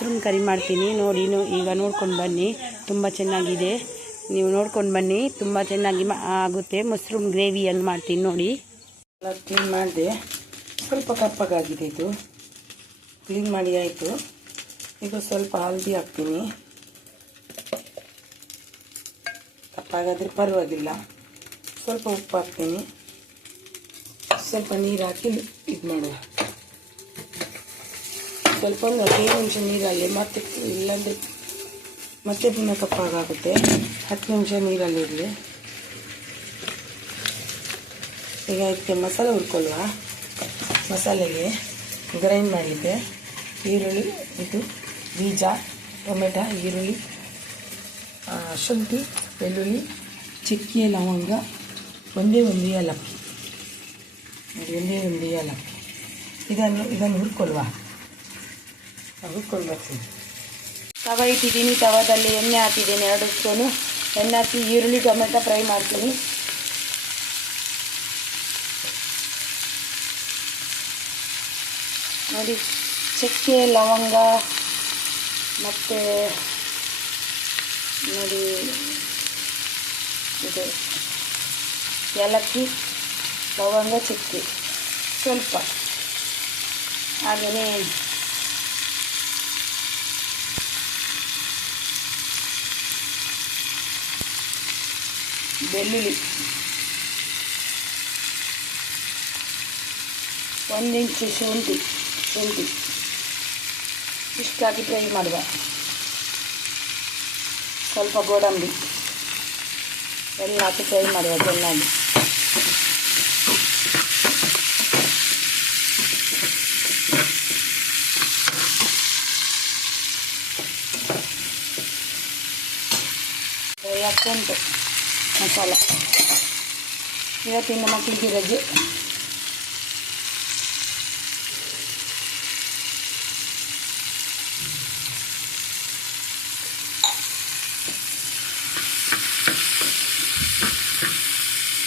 Mushroom curry ಮಾಡ್ತೀನಿ. ನೋಡಿ ಈಗ ನೋಡ್ಕೊಂಡು ಬನ್ನಿ. ತುಂಬ ಚೆನ್ನಾಗಿದೆ. ನೀವು ನೋಡ್ಕೊಂಡು ಬನ್ನಿ. ತುಂಬ ಚೆನ್ನಾಗಿ ಆಗುತ್ತೆ. ಮಶ್ರೂಮ್ ಗ್ರೇವಿಯಲ್ಲಿ ಮಾಡ್ತೀನಿ ನೋಡಿ. ಕ್ಲೀನ್ ಮಾಡಿದೆ. ಸ್ವಲ್ಪ ಕಪ್ಪಗಾಗಿದೆ ಇದು. ಕ್ಲೀನ್ ಮಾಡಿ ಆಯಿತು. ಇದು ಸ್ವಲ್ಪ ಹಲ್ದಿ ಹಾಕ್ತೀನಿ. ಕಪ್ಪಾಗಾದರೆ ಪರವಾಗಿಲ್ಲ. ಸ್ವಲ್ಪ ಉಪ್ಪು ಹಾಕ್ತೀನಿ. ಸ್ವಲ್ಪ ನೀರು ಹಾಕಿ ಇದು ಮಾಡುವ ಸ್ವಲ್ಪ ಒಂದು ನಿಮಿಷ ನೀರಲ್ಲಿ, ಮತ್ತೆ ಇಲ್ಲಾಂದರೆ ಮತ್ತೆ ದಿನ ಕಪ್ಪಾಗುತ್ತೆ ಹತ್ತು ನಿಮಿಷ ನೀರಲ್ಲಿ ಇರಲಿ. ಈಗ ಇದಕ್ಕೆ ಮಸಾಲೆ ಹುರ್ಕೊಳ್ಳುವ ಮಸಾಲೆಗೆ ಗ್ರೈಂಡ್ ಮಾಡಿದ್ದೆ. ಈರುಳ್ಳಿ, ಇದು ಬೀಜ, ಟೊಮೆಟೊ, ಈರುಳ್ಳಿ ಶುಂಠಿ, ಬೆಳ್ಳುಳ್ಳಿ, ಚಕ್ಕೆ, ಲವಂಗ, ಒಂದೇ ಒಂದು ಏಲಕ್ಕಿ. ಒಂದೇ ಒಂದು ಏಲಕ್ಕಿ. ಇದನ್ನು ಇದನ್ನು ಹುರ್ಕೊಳ್ಳುವ ಹುರ್ಕೊಂಡು ಬರ್ತೀನಿ ತವ ಇಟ್ಟಿದ್ದೀನಿ, ತವದಲ್ಲಿ ಎಣ್ಣೆ ಹಾಕಿದ್ದೀನಿ, ಎರಡು ಸ್ಪೂನು. ಎಣ್ಣೆ ಹಾಕಿ ಈರುಳ್ಳಿ, ಟೊಮೆಟೊ ಫ್ರೈ ಮಾಡ್ತೀನಿ. ನೋಡಿ, ಚಕ್ಕೆ, ಲವಂಗ, ಮತ್ತು ನೋಡಿ, ಇದು ಏಲಕ್ಕಿ, ಲವಂಗ, ಚಕ್ಕೆ. ಸ್ವಲ್ಪ. ಹಾಗೆಯೇ ಬೆಳ್ಳುಳ್ಳಿ ಒಂದು ಇಂಚು ಶುಂಠಿ ಶುಂಠಿ ಇಷ್ಟು ಹಾಕಿ ಫ್ರೈ ಮಾಡುವ ಸ್ವಲ್ಪ ಗೋಡಂಬಿ ಎಲ್ಲ ಹಾಕಿ ಫ್ರೈ ಮಾಡುವ ಚೆನ್ನಾಗಿ ಫ್ರೈ ಆಗ್ತಾ ಉಂಟು ಮಸಾಲ. ಇವತ್ತಿನ ಮಕ್ಕಳಿಗೆ ರಜೆ.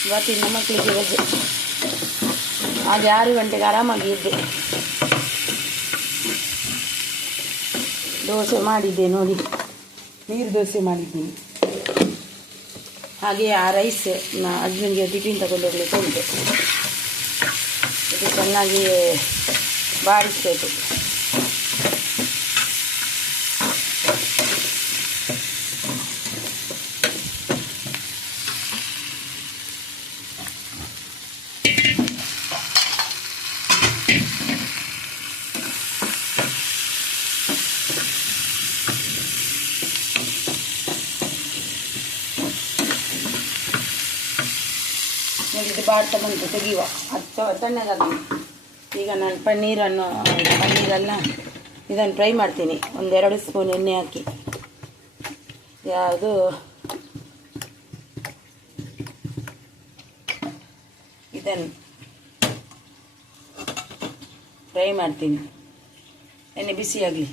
ಇವತ್ತಿನ ಮಕ್ಕಳಿಗೆ ರಜೆ. ಹಾಗೆ ಆರು ಗಂಟೆಗೆ ಆರಾಮಾಗಿ ಇದ್ದೆ. ದೋಸೆ ಮಾಡಿದ್ದೆ ನೋಡಿ. ನೀರು ದೋಸೆ ಮಾಡಿದ್ದೀನಿ. ಹಾಗೆ ಆ ರೈಸ್ ಅಜ್ಜನಿಗೆ ಟಿಫಿನ್ ತಗೊಂಡು ಹೋಗ್ಲಿಕ್ಕೆ ಉಂಟು. ಇದು ಚೆನ್ನಾಗಿ ಬಾಡಿಸ್ಬೇಕು ಇದು ಬಾಟ ಬಂತು, ತೆಗೆಯುವ. ಅದು ತಣ್ಣಗಾದ ಈಗ ನಾನು ಪನ್ನೀರನ್ನು ಪನ್ನೀರೆಲ್ಲ ಇದನ್ನು ಫ್ರೈ ಮಾಡ್ತೀನಿ. ಒಂದೆರಡು ಸ್ಪೂನ್ ಎಣ್ಣೆ ಹಾಕಿ. ಯಾವುದು? ಇದನ್ನು ಫ್ರೈ ಮಾಡ್ತೀನಿ. ಎಣ್ಣೆ ಬಿಸಿಯಾಗಲಿ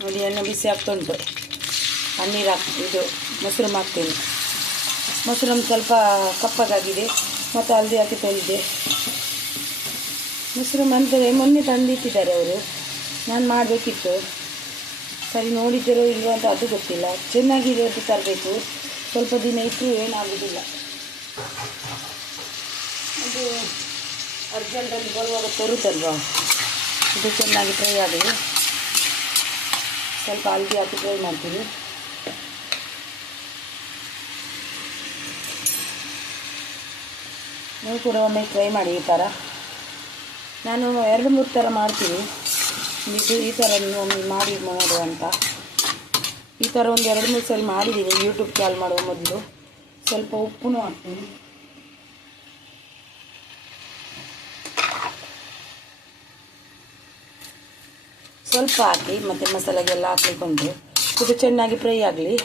ನೋಡಿ, ಎಣ್ಣೆ ಬಿಸಿ ಆಗ್ತಾ ಉಂಟು. ಪನ್ನೀರ್ ಹಾಕಿ ಇದು ಮೊಸರು ಹಾಕ್ತೀನಿ. ಮೊಸರು ಸ್ವಲ್ಪ ಕಪ್ಪಗಾಗಿದೆ. ಮತ್ತು ಹಲ್ದಿ ಹಾಕಿ ತೊಳೆದೆ. ಮೊಸರು ಮಂತ್ರೆ ಮೊನ್ನೆ ತಂದಿಟ್ಟಿದ್ದಾರೆ ಅವರು. ನಾನು ಮಾಡಬೇಕಿತ್ತು. ಸರಿ ನೋಡಿದ್ದೀರೋ ಇಲ್ವೋ ಅಂತ ಅದು ಗೊತ್ತಿಲ್ಲ. ಚೆನ್ನಾಗಿದೆ ಅಂತ ತರಬೇಕು. ಸ್ವಲ್ಪ ದಿನ ಇಟ್ಟು ಏನಾಗೋದಿಲ್ಲ. ಅದು ಅರ್ಜೆಂಟಲ್ಲಿ ಬರುವಾಗ ತರುತ್ತಲ್ವಾ? ಇದು ಚೆನ್ನಾಗಿ ಟ್ರೈ ಆಗಲಿ ಸ್ವಲ್ಪ ಹಲ್ದಿ ಹಾಕಿ ಟ್ರೈ ಮಾಡ್ತೀನಿ. ನೀವು ಕೂಡ ಒಮ್ಮೆ ಟ್ರೈ ಮಾಡಿ ಈ ಥರ ನಾನು ಎರಡು ಮೂರು ಥರ ಮಾಡ್ತೀನಿ. ಇದು ಈ ಥರ ಒಮ್ಮೆ ಮಾಡಿ ನೋಡು ಅಂತ. ಈ ಥರ ಒಂದು ಎರಡು ಮೂರು ಸಲ ಮಾಡಿದ್ದೀನಿ ಯೂಟ್ಯೂಬ್ ಚಾಲ್ ಮಾಡುವ ಮೊದಲು. ಸ್ವಲ್ಪ ಉಪ್ಪು ಹಾಕ್ತೀನಿ. ಸ್ವಲ್ಪ ಹಾಕಿ ಮತ್ತು ಮಸಾಲೆಗೆಲ್ಲ ಹಾಕಿಕೊಂಡು ಇದು ಚೆನ್ನಾಗಿ ಫ್ರೈ ಆಗಲಿ.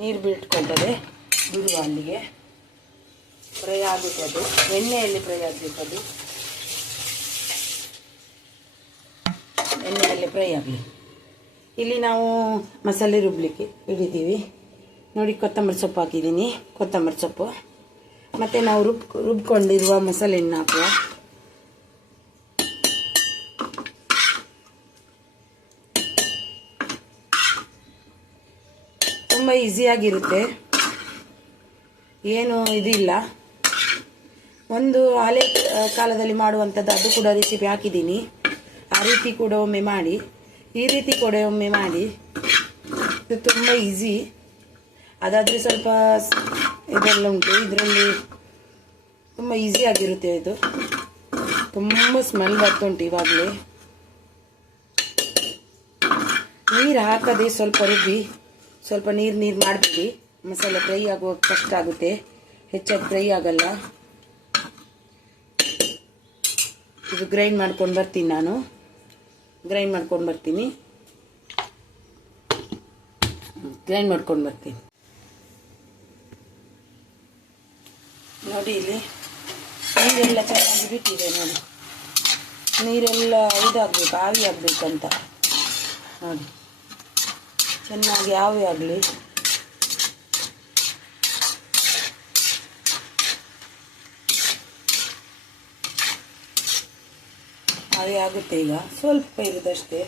ನೀರು ಬಿಟ್ಕೊಳ್ತದೆ ಬಿಡುವ ಅಲ್ಲಿಗೆ ಫ್ರೈ ಆಗಬೇಕು ಎಣ್ಣೆಯಲ್ಲಿ ಫ್ರೈ ಆಗಬೇಕು ಎಣ್ಣೆಯಲ್ಲಿ ಫ್ರೈ ಆಗಲಿ. ಇಲ್ಲಿ ನಾವು ಮಸಾಲೆ ರುಬ್ಲಿಕ್ಕೆ ಇಡಿದ್ದೀವಿ ನೋಡಿ, ಕೊತ್ತಂಬರಿ ಸೊಪ್ಪು ಹಾಕಿದ್ದೀನಿ. ಕೊತ್ತಂಬರಿ ಸೊಪ್ಪು. ಮತ್ತು ನಾವು ರುಬ್, ರುಬ್ಕೊಂಡಿರುವ ಮಸಾಲೆಯನ್ನು ಹಾಕುವ. ತುಂಬ ಈಸಿಯಾಗಿರುತ್ತೆ ಏನು ಇದಿಲ್ಲ. ಒಂದು ಹಳೆ ಕಾಲದಲ್ಲಿ ಮಾಡುವಂಥದ್ದು ಅದು ಕೂಡ ರೆಸಿಪಿ ಹಾಕಿದ್ದೀನಿ. ಆ ರೀತಿ ಕೂಡ ಒಮ್ಮೆ ಮಾಡಿ, ಈ ರೀತಿ ಕೂಡ ಒಮ್ಮೆ ಮಾಡಿ. ಇದು ತುಂಬ ಈಸಿ ಅದಾದರೆ ಸ್ವಲ್ಪ ಇದೆಲ್ಲ ಉಂಟು. ಇದರಲ್ಲಿ ತುಂಬ ಈಸಿಯಾಗಿರುತ್ತೆ ಇದು. ತುಂಬ ಸ್ಮೆಲ್ ಬರ್ತುಂಟು ಇವಾಗಲೇ. ನೀರು ಹಾಕದೆ ಸ್ವಲ್ಪ ರುಬ್ಬಿ, ಸ್ವಲ್ಪ ನೀರು ನೀರು ಮಾಡಬೇಡಿ. ಮಸಾಲೆ ಫ್ರೈ ಆಗುವಾಗ ಕಷ್ಟ ಆಗುತ್ತೆ. ಹೆಚ್ಚಾಗಿ ಫ್ರೈ ಆಗಲ್ಲ. ಇದು ಗ್ರೈಂಡ್ ಮಾಡ್ಕೊಂಡು ಬರ್ತೀನಿ ನಾನು. ಗ್ರೈಂಡ್ ಮಾಡ್ಕೊಂಡು ಬರ್ತೀನಿ. ಗ್ರೈಂಡ್ ಮಾಡ್ಕೊಂಡು ಬರ್ತೀನಿ. ನೋಡಿ ಇಲ್ಲಿ ನೀರೆಲ್ಲ ಚೆನ್ನಾಗಿ ಬಿಟ್ಟಿದೆ ನೋಡಿ. ನೀರೆಲ್ಲ ಇದಾಗಬೇಕು, ಆವಿ ಆಗಬೇಕಂತ. ನೋಡಿ. ಚೆನ್ನಾಗಿ ಆವಿ ಆಗಲಿ. ಆವಿ ಆಗುತ್ತೆ ಈಗ. ಸ್ವಲ್ಪ ಇರೋದಷ್ಟೇ.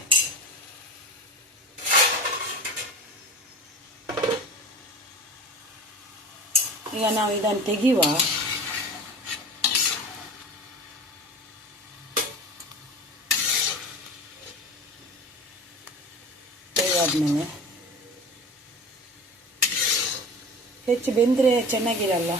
ಈಗ ನಾವು ಇದನ್ನು ತೆಗೆಯುವ ತೆಗೆದಾದ್ಮೇಲೆ. ಹೆಚ್ಚು ಬೆಂದರೆ ಚೆನ್ನಾಗಿರಲ್ಲ.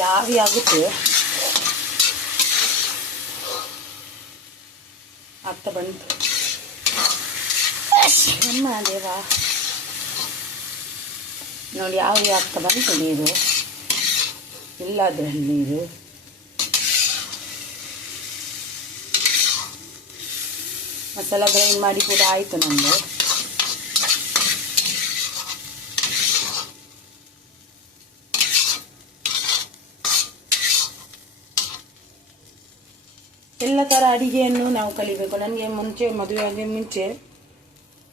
ಆವಿ ಆಗುತ್ತೆ ಆಗ್ತಾ ಬಂತು. ನಮ್ಮ ದೇವ. ನೋಡಿ, ಆವಿ ಆಗ್ತಾ ಬಂತು ನೀರು. ಇಲ್ಲ ನೀರು. ಮಸಾಲ ಗ್ರೈಂಡ್ ಮಾಡಿ ಕೂಡ ಆಯಿತು ನಮ್ಮದು ಎಲ್ಲ ಥರ ಅಡಿಗೆಯನ್ನು ನಾವು ಕಲಿಬೇಕು. ನನಗೆ ಮುಂಚೆ, ಮದುವೆ ಆಗಿ ಮುಂಚೆ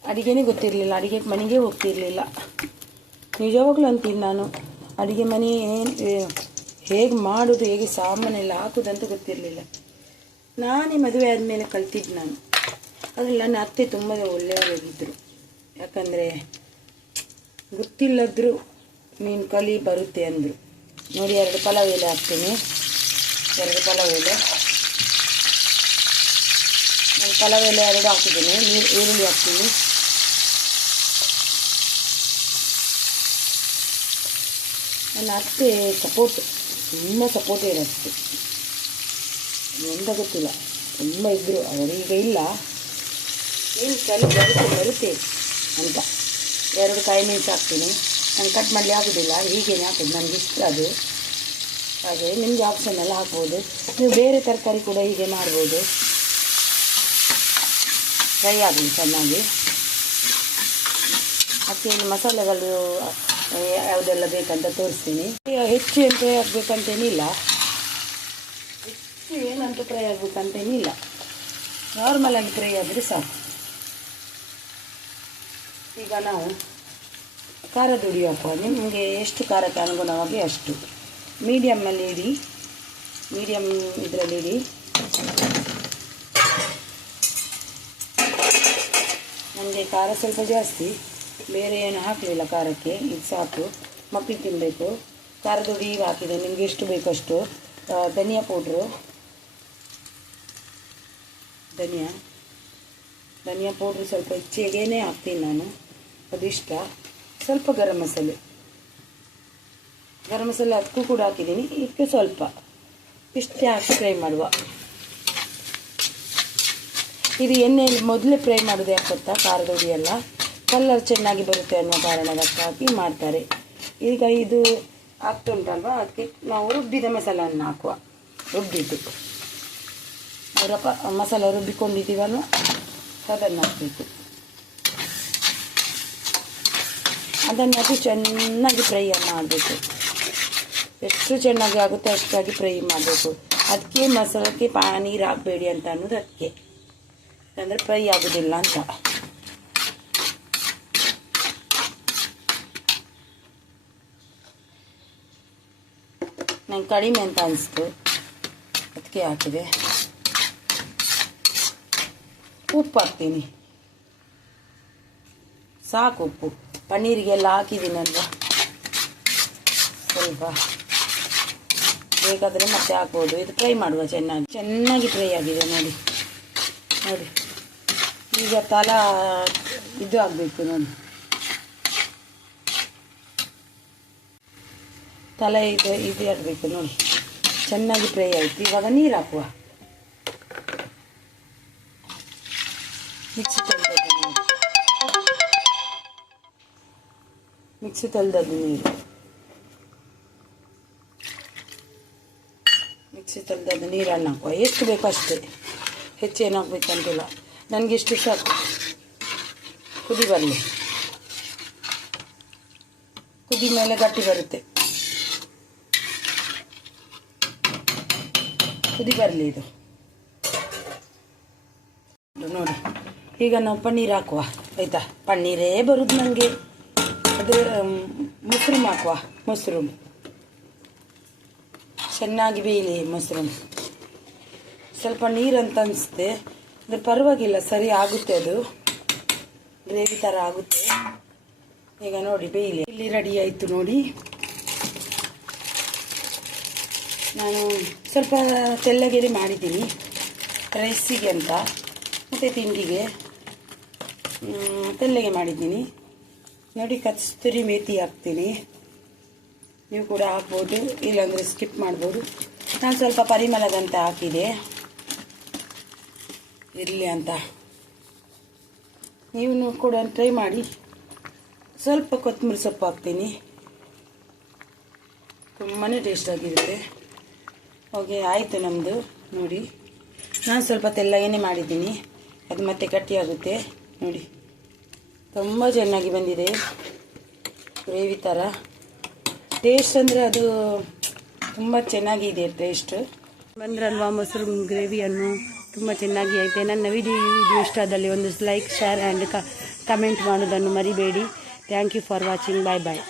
ಅಡಿಗೆನೇ ಗೊತ್ತಿರಲಿಲ್ಲ. ಅಡಿಗೆ ಮನೆಗೆ ಹೋಗ್ತಿರ್ಲಿಲ್ಲ. ನಿಜವಾಗ್ಲೂ ಅಂತೀನಿ ನಾನು ಅಡಿಗೆ ಮನೆ ಹೇಗೆ ಮಾಡೋದು, ಹೇಗೆ ಸಾಮಾನೆಲ್ಲ ಹಾಕೋದಂತ ಗೊತ್ತಿರಲಿಲ್ಲ. ನಾನೇ ಮದುವೆ ಆದಮೇಲೆ ಕಲ್ತಿದ್ದು ನಾನು. ಅದ್ರಲ್ಲಿ ನನ್ನ ಅತ್ತೆ ತುಂಬ ಒಳ್ಳೆಯವರಾಗಿದ್ದರು ಯಾಕಂದರೆ ಗೊತ್ತಿಲ್ಲದ್ರು ನೀನು ಕಲಿ ಬರುತ್ತೆ ಅಂದರು. ನೋಡಿ, ಎರಡು ಪಲಾವ್ ಎಲೆ ಹಾಕ್ತೀನಿ. ಎರಡು ಪಲಾವ್ ಎಲೆ. ಎಲೆ ಎರಡು ಹಾಕಿದ್ದೀನಿ. ನೀರು ಈರುಳ್ಳಿ ಹಾಕ್ತೀನಿ. ನನ್ನ ಅತ್ತೆ ಸಪೋರ್ಟ್ ತುಂಬ ಸಪೋರ್ಟ್ ಇರುತ್ತೆ ಎಂತ ಗೊತ್ತಿಲ್ಲ. ತುಂಬ ಇದ್ದರು ಅವರೀಗ ಇಲ್ಲ. ಏನು ಕಲಿ ಬರುತ್ತೆ ಬರುತ್ತೆ ಅಂತ ಎರಡು ಕಾಯಿ ಮೆಣಸು ಹಾಕ್ತೀನಿ. ನಾನು ಕಟ್ ಮಾಡಲಿ ಆಗೋದಿಲ್ಲ. ಹೀಗೇನೆ ಹಾಕೋದು ನನಗೆ ಇಷ್ಟ ಅದು. ಹಾಗೆ ನಿಮಗೆ ಆಪ್ಷನ್ ಎಲ್ಲ ಹಾಕ್ಬೋದು. ನೀವು ಬೇರೆ ತರಕಾರಿ ಕೂಡ ಹೀಗೆ ಮಾಡ್ಬೋದು. ಫ್ರೈ ಆಗಲಿ ಚೆನ್ನಾಗಿ ಮತ್ತು ಇಲ್ಲಿ ಮಸಾಲೆಗಳು ಯಾವುದೆಲ್ಲ ಬೇಕಂತ ತೋರಿಸ್ತೀನಿ. ಹೆಚ್ಚು ಏನು ಫ್ರೈ ಆಗಬೇಕಂತೇನಿಲ್ಲ. ಹೆಚ್ಚು ಏನಂತ ಫ್ರೈ ಆಗಬೇಕಂತೇನಿಲ್ಲ. ನಾರ್ಮಲಾಗಿ ಫ್ರೈ ಆದರೆ ಸಾಕು. ಈಗ ನಾವು ಖಾರ ಹಾಕುವ ನಿಮಗೆ ಎಷ್ಟು ಖಾರಕ್ಕೆ ಅನುಗುಣವಾಗಿ ಅಷ್ಟು. ಮೀಡಿಯಮ್ಮಲ್ಲಿ ಇಡಿ. ಮೀಡಿಯಮ್ ಇದರಲ್ಲಿ ಇಡಿ. ನನಗೆ ಖಾರ ಸ್ವಲ್ಪ ಜಾಸ್ತಿ. ಬೇರೆ ಏನು ಹಾಕಲಿಲ್ಲ ಖಾರಕ್ಕೆ. ಇದು ಸಾಕು. ಮಕ್ಕಳು ತಿನ್ನಬೇಕು ಖಾರದ ಹುಡಿ ಹಾಕಿದೆ. ನಿಮಗೆ ಎಷ್ಟು ಬೇಕು ಅಷ್ಟು. ಧನಿಯಾ ಪೌಡ್ರು. ಧನಿಯಾ. ಧನಿಯಾ ಪೌಡ್ರು ಸ್ವಲ್ಪ ಹೆಚ್ಚಿಗೆನೇ ಹಾಕ್ತೀನಿ ನಾನು. ಅದು ಇಷ್ಟ ಸ್ವಲ್ಪ ಗರಂ ಮಸಾಲೆ. ಗರಂ ಮಸಾಲೆ ಅದಕ್ಕೂ ಕೂಡ ಹಾಕಿದ್ದೀನಿ. ಇದಕ್ಕೆ ಸ್ವಲ್ಪ. ಇಷ್ಟೇ ಹಾಕಿ ಫ್ರೈ ಮಾಡುವ. ಇದು ಎಣ್ಣೆಯಲ್ಲಿ ಮೊದಲೇ ಫ್ರೈ ಮಾಡೋದು ಯಾಕೆ ಗೊತ್ತಾ ಖಾರದ ಹುಡಿ ಎಲ್ಲ. ಕಲ್ಲರ್ ಚೆನ್ನಾಗಿ ಬರುತ್ತೆ ಅನ್ನೋ ಕಾರಣದಕ್ಕಾಗಿ ಮಾಡ್ತಾರೆ. ಈಗ ಇದು ಆಗ್ತುಂಟಲ್ವ? ಅದಕ್ಕೆ ನಾವು ರುಬ್ಬಿದ ಮಸಾಲನ್ನು ಹಾಕುವ. ರುಬ್ಬಿದ್ದು. ರಪ ಮಸಾಲ ರುಬ್ಬಿಕೊಂಡಿದ್ದೀವಲ್ಲ ಅದನ್ನು ಹಾಕಬೇಕು. ಅದನ್ನು ಅದು ಚೆನ್ನಾಗಿ ಫ್ರೈ ಮಾಡಬೇಕು. ಎಷ್ಟು ಚೆನ್ನಾಗಿ ಆಗುತ್ತೆ ಅಷ್ಟಾಗಿ ಫ್ರೈ ಮಾಡಬೇಕು. ಅದಕ್ಕೆ ಮಸಾಲಕ್ಕೆ ಪಾ ನೀರು ಹಾಕಬೇಡಿ ಅಂತ ಅನ್ನೋದು ಅದಕ್ಕೆ. ಅಂದರೆ ಫ್ರೈ ಆಗೋದಿಲ್ಲ ಅಂತ. ನಂಗೆ ಕಡಿಮೆ ಅಂತ ಅನಿಸ್ತು. ಅದಕ್ಕೆ ಹಾಕಿದೆ. ಉಪ್ಪು ಹಾಕ್ತೀನಿ. ಸಾಕು ಉಪ್ಪು. ಪನ್ನೀರಿಗೆಲ್ಲ ಹಾಕಿದ್ದೀನಲ್ವ? ಸ್ವಲ್ಪ. ಬೇಕಾದರೆ ಮತ್ತೆ ಹಾಕ್ಬೋದು. ಇದು ಫ್ರೈ ಮಾಡುವ ಚೆನ್ನಾಗಿ. ಚೆನ್ನಾಗಿ ಫ್ರೈ ಆಗಿದೆ ನೋಡಿ. ನೋಡಿ. ಈಗ ತಲ ಇದು ಆಗಬೇಕು ನೋಡಿ. ತಲೆ ಇದು ಇದು ಆಗಬೇಕು ನೋಡಿ. ಚೆನ್ನಾಗಿ ಫ್ರೈ ಆಯಿತು. ಇವಾಗ ನೀರು ಹಾಕುವ. ಮಿಕ್ಸಿ ತೊಳೆದದ್ದು ಮಿಕ್ಸಿ ತೊಳೆದದ್ದು ನೀರು. ಮಿಕ್ಸಿ ತೊಳೆದದ್ದು ನೀರನ್ನು ಹಾಕುವ. ಎಷ್ಟು ಬೇಕು ಅಷ್ಟೇ. ಹೆಚ್ಚೇನು ನನಗೆ ಇಷ್ಟು ಸಾಕು. ಕುದಿ ಬರಲಿ ಕುದಿ ಮೇಲೆ ಗಟ್ಟಿ ಬರುತ್ತೆ. ಕುದಿ ಬರಲಿ ಇದು. ಇದು ನೋಡಿ. ಈಗ ನಾವು ಪನ್ನೀರ್ ಹಾಕುವ. ಆಯಿತಾ? ಪನ್ನೀರೇ ಬರುದು ನನಗೆ ಅದ್ರ ಮೊಸರು ಹಾಕುವ. ಮೊಸರು. ಚೆನ್ನಾಗಿ ಬೇಯಲಿ ಮೊಸರು ಸ್ವಲ್ಪ ನೀರಂತ ಅನಿಸುತ್ತೆ. ಅದು ಪರವಾಗಿಲ್ಲ, ಸರಿ ಆಗುತ್ತೆ ಅದು. ಗ್ರೇವಿ ಥರ ಆಗುತ್ತೆ. ಈಗ ನೋಡಿ ಬೇಯಿಲಿ. ಇಲ್ಲಿ ರೆಡಿ ಆಯಿತು ನೋಡಿ. ನಾನು ಸ್ವಲ್ಪ ತೆಳ್ಳಗೆರೆ ಮಾಡಿದ್ದೀನಿ ರೈಸಿಗೆ ಅಂತ. ಮತ್ತು ತಿಂಡಿಗೆ. ತೆಳ್ಳಗೆ ಮಾಡಿದ್ದೀನಿ. ನೋಡಿ, ಕಸ್ತೂರಿ ಮೇತಿ ಹಾಕ್ತೀನಿ. ನೀವು ಕೂಡ ಹಾಕ್ಬೋದು, ಇಲ್ಲಾಂದರೆ ಸ್ಕಿಪ್ ಮಾಡ್ಬೋದು. ನಾನು ಸ್ವಲ್ಪ ಪರಿಮಳದಂತ ಹಾಕಿದೆ. ಇರಲಿ ಅಂತ. ನೀವು ಕೂಡ ಟ್ರೈ ಮಾಡಿ. ಸ್ವಲ್ಪ ಕೊತ್ತಂಬರಿ ಸೊಪ್ಪು ಹಾಕ್ತೀನಿ. ತುಂಬಾ ಟೇಸ್ಟ್ ಆಗಿರುತ್ತೆ. ಓಕೆ, ಆಯಿತು ನಮ್ಮದು ನೋಡಿ, ನಾನು ಸ್ವಲ್ಪ ತೆಳ್ಳಗೇನೆ ಮಾಡಿದ್ದೀನಿ. ಅದು ಮತ್ತೆ ಗಟ್ಟಿಯಾಗುತ್ತೆ. ನೋಡಿ, ತುಂಬ ಚೆನ್ನಾಗಿ ಬಂದಿದೆ. ಗ್ರೇವಿ ಥರ ಟೇಸ್ಟ್ ಅಂದರೆ ಅದು ತುಂಬ ಚೆನ್ನಾಗಿದೆ ಟೇಸ್ಟ್ ಬಂದ್ರಲ್ವಾ ಮೊಸರು ಗ್ರೇವಿಯನ್ನು? ತುಂಬ ಚೆನ್ನಾಗಿ ಐತೆ. ನನ್ನ ವಿಡಿಯೋ ವಿಡಿಯೋ ಇಷ್ಟ ಆದಲ್ಲಿ ಒಂದು ಲೈಕ್ ಶೇರ್ ಆ್ಯಂಡ್ ಕಮೆಂಟ್ ಮಾಡೋದನ್ನು ಮರಿಬೇಡಿ. Thank you for watching bye bye